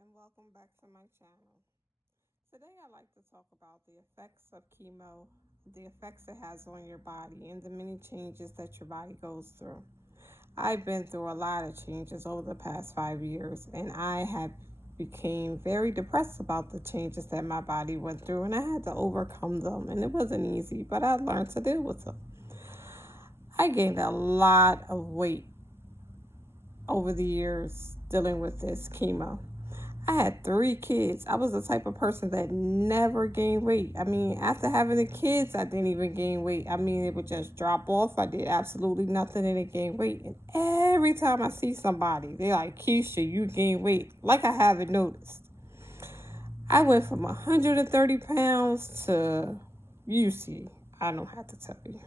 and welcome back to my channel. Today I'd like to talk about the effects of chemo, the effects it has on your body, and the many changes that your body goes through. I've been through a lot of changes over the past 5 years, and I have became very depressed about the changes that my body went through, and I had to overcome them, and it wasn't easy, but I learned to deal with them. I gained a lot of weight over the years dealing with this chemo. I had 3 kids. I was the type of person that never gained weight. I mean, after having the kids, I didn't even gain weight. I mean, it would just drop off. I did absolutely nothing and it gained weight. And every time I see somebody, they're like, Keisha, you gained weight. Like I haven't noticed. I went from 130 pounds to, you see, I don't have to tell you.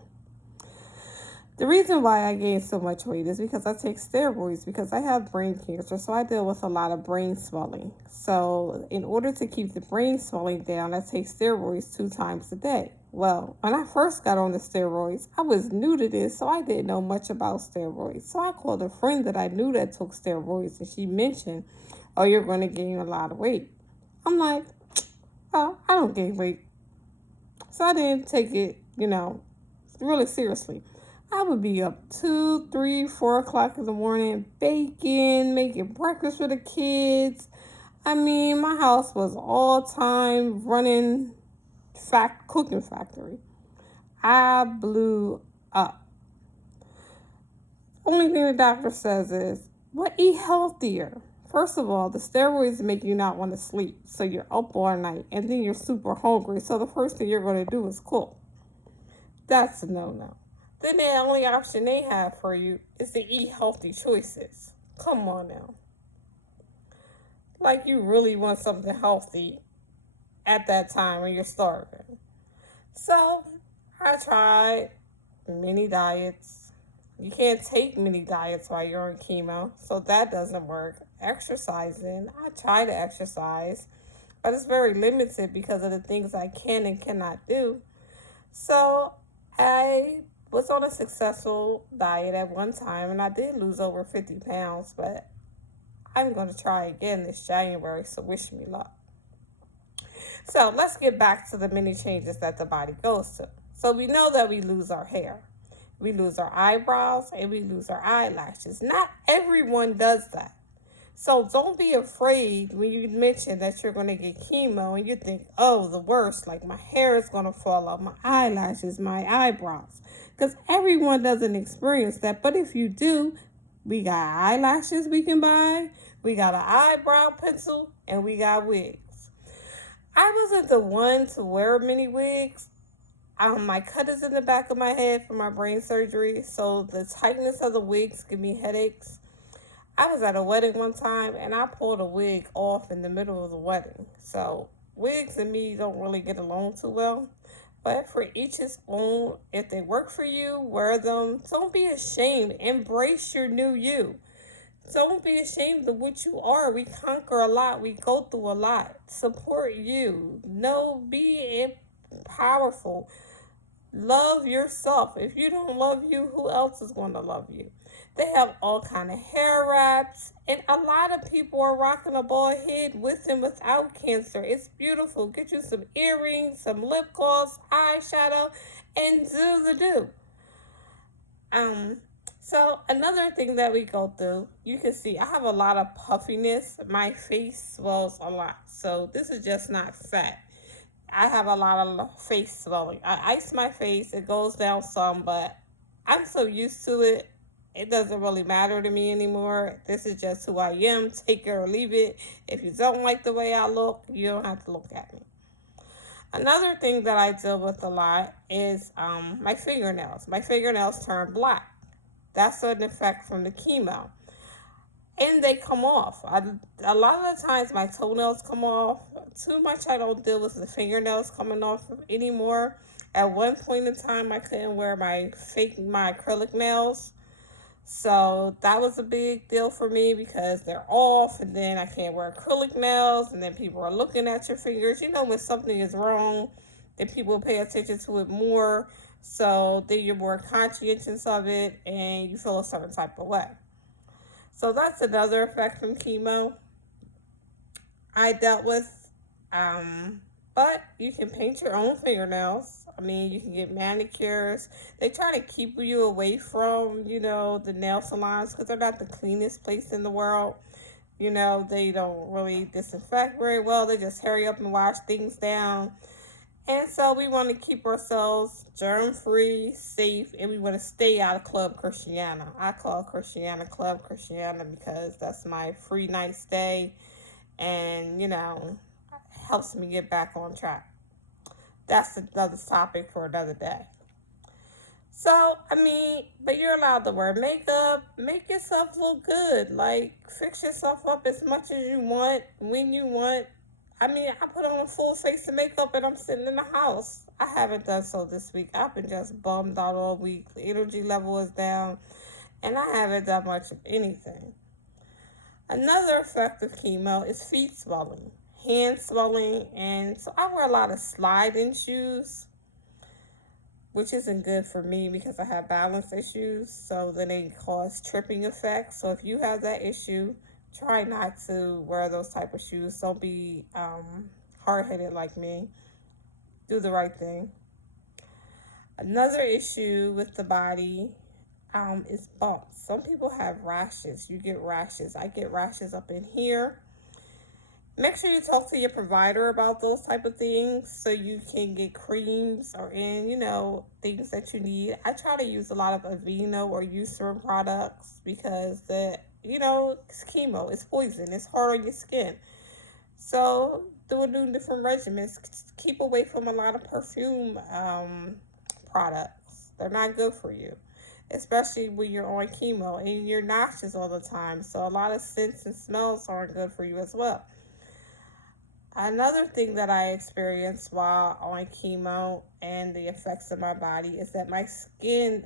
The reason why I gained so much weight is because I take steroids because I have brain cancer, so I deal with a lot of brain swelling. So in order to keep the brain swelling down, I take steroids 2 times a day. Well, when I first got on the steroids, I was new to this, so I didn't know much about steroids. So I called a friend that I knew that took steroids, and she mentioned, oh, you're going to gain a lot of weight. I'm like, well, I don't gain weight. So I didn't take it, really seriously. I would be up 2, 3, 4 o'clock in the morning, baking, making breakfast for the kids. I mean, my house was all time running cooking factory. I blew up. Only thing the doctor says is, well, eat healthier. First of all, the steroids make you not want to sleep, so you're up all night, and then you're super hungry. So the first thing you're going to do is cook. That's a no-no. Then the only option they have for you is to eat healthy choices. Come on now. Like you really want something healthy at that time when you're starving. So I tried many diets. You can't take many diets while you're on chemo, so that doesn't work. Exercising, I try to exercise, but it's very limited because of the things I can and cannot do. So I was on a successful diet at one time and I did lose over 50 pounds, but I'm going to try again this January, so wish me luck. So let's get back to the many changes that the body goes to. So we know that we lose our hair, we lose our eyebrows, and we lose our eyelashes. Not everyone does that. So don't be afraid when you mention that you're going to get chemo and you think, oh, the worst, like my hair is going to fall off, my eyelashes, my eyebrows. Because everyone doesn't experience that. But if you do, we got eyelashes we can buy, we got an eyebrow pencil, and we got wigs. I wasn't the one to wear many wigs. My cut is in the back of my head from my brain surgery, so the tightness of the wigs give me headaches. I was at a wedding one time and I pulled a wig off in the middle of the wedding. So wigs and me don't really get along too well. But for each his own. If they work for you, wear them. Don't be ashamed. Embrace your new you. Don't be ashamed of what you are. We conquer a lot. We go through a lot. Support you. No, be powerful. Love yourself. If you don't love you, who else is going to love you? They have all kind of hair wraps, and a lot of people are rocking a bald head with and without cancer. It's beautiful. Get you some earrings, some lip gloss, eyeshadow, and do the do. Um, so another thing that we go through, you can see I have a lot of puffiness. My face swells a lot. So this is just not fat. I have a lot of face swelling. I ice my face. It goes down some, but I'm so used to it. It doesn't really matter to me anymore. This is just who I am. Take it or leave it. If you don't like the way I look, you don't have to look at me. Another thing that I deal with a lot is my fingernails. My fingernails turn black. That's an effect from the chemo. And they come off. A lot of the times my toenails come off. Too much I don't deal with the fingernails coming off anymore. At one point in time, I couldn't wear my acrylic nails. So that was a big deal for me because they're off, and then I can't wear acrylic nails, and then people are looking at your fingers. You know, when something is wrong, then people pay attention to it more. So then you're more conscientious of it, and you feel a certain type of way. So that's another effect from chemo. I dealt with, um, but you can paint your own fingernails. I mean, you can get manicures. They try to keep you away from, the nail salons because they're not the cleanest place in the world. They don't really disinfect very well. They just hurry up and wash things down. And so we want to keep ourselves germ free, safe, and we want to stay out of Club Christiana. I call Christiana Club Christiana because that's my free night stay and, helps me get back on track. That's another topic for another day. So, but you're allowed to wear makeup, make yourself look good. Like, fix yourself up as much as you want, when you want. I put on a full face of makeup and I'm sitting in the house. I haven't done so this week. I've been just bummed out all week. The energy level is down, and I haven't done much of anything. Another effect of chemo is feet swelling, hand swelling, and so I wear a lot of sliding shoes, which isn't good for me because I have balance issues, so then they cause tripping effects. So if you have that issue, try not to wear those type of shoes. Don't be hard-headed like me. Do the right thing. Another issue with the body is bumps. Some people have rashes. You get rashes. I get rashes up in here. Make sure you talk to your provider about those type of things so you can get creams or things that you need. I try to use a lot of Aveeno or Eucerin products because it's chemo, it's poison, it's hard on your skin. So do different regimens. Keep away from a lot of perfume products. They're not good for you, especially when you're on chemo and you're nauseous all the time. So a lot of scents and smells aren't good for you as well. Another thing that I experienced while on chemo and the effects of my body is that my skin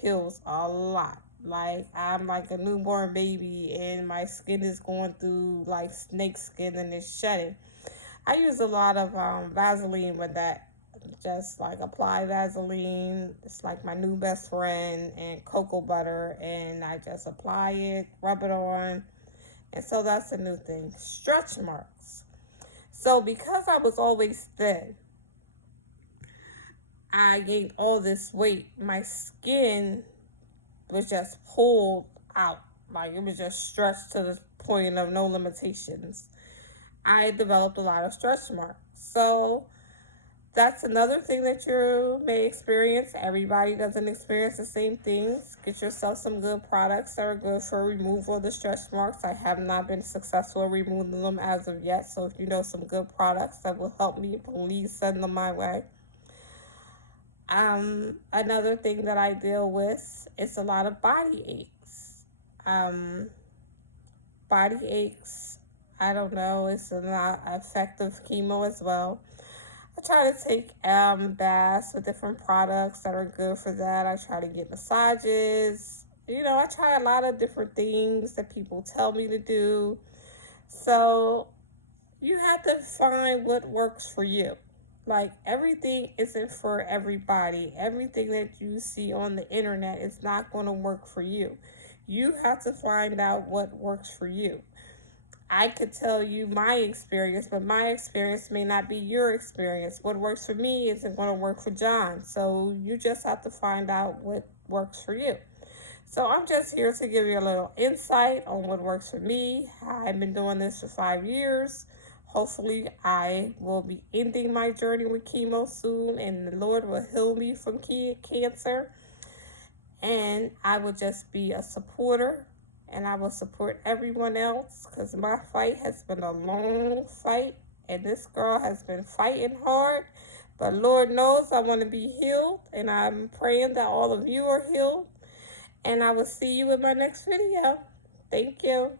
peels a lot. Like, I'm like a newborn baby and my skin is going through like snake skin and it's shedding. I use a lot of Vaseline with that. Just like apply Vaseline. It's like my new best friend, and cocoa butter, and I just apply it, rub it on. And so that's a new thing. Stretch marks. So because I was always thin, I gained all this weight. My skin was just pulled out. Like, it was just stretched to the point of no limitations. I developed a lot of stretch marks. So that's another thing that you may experience. Everybody doesn't experience the same things. Get yourself some good products that are good for removal of the stretch marks. I have not been successful in removing them as of yet. So if you know some good products that will help me, please send them my way. Another thing that I deal with is a lot of body aches. Body aches, I don't know, it's not effective chemo as well. I try to take baths with different products that are good for that. I try to get massages. I try a lot of different things that people tell me to do. So you have to find what works for you. Like, everything isn't for everybody. Everything that you see on the internet is not going to work for you. You have to find out what works for you. I could tell you my experience, but my experience may not be your experience. What works for me isn't going to work for John. So you just have to find out what works for you. So I'm just here to give you a little insight on what works for me. I've been doing this for 5 years. Hopefully I will be ending my journey with chemo soon, and the Lord will heal me from cancer. And I will just be a supporter, and I will support everyone else, because my fight has been a long fight, and this girl has been fighting hard. But Lord knows I want to be healed, and I'm praying that all of you are healed. And I will see you in my next video. Thank you.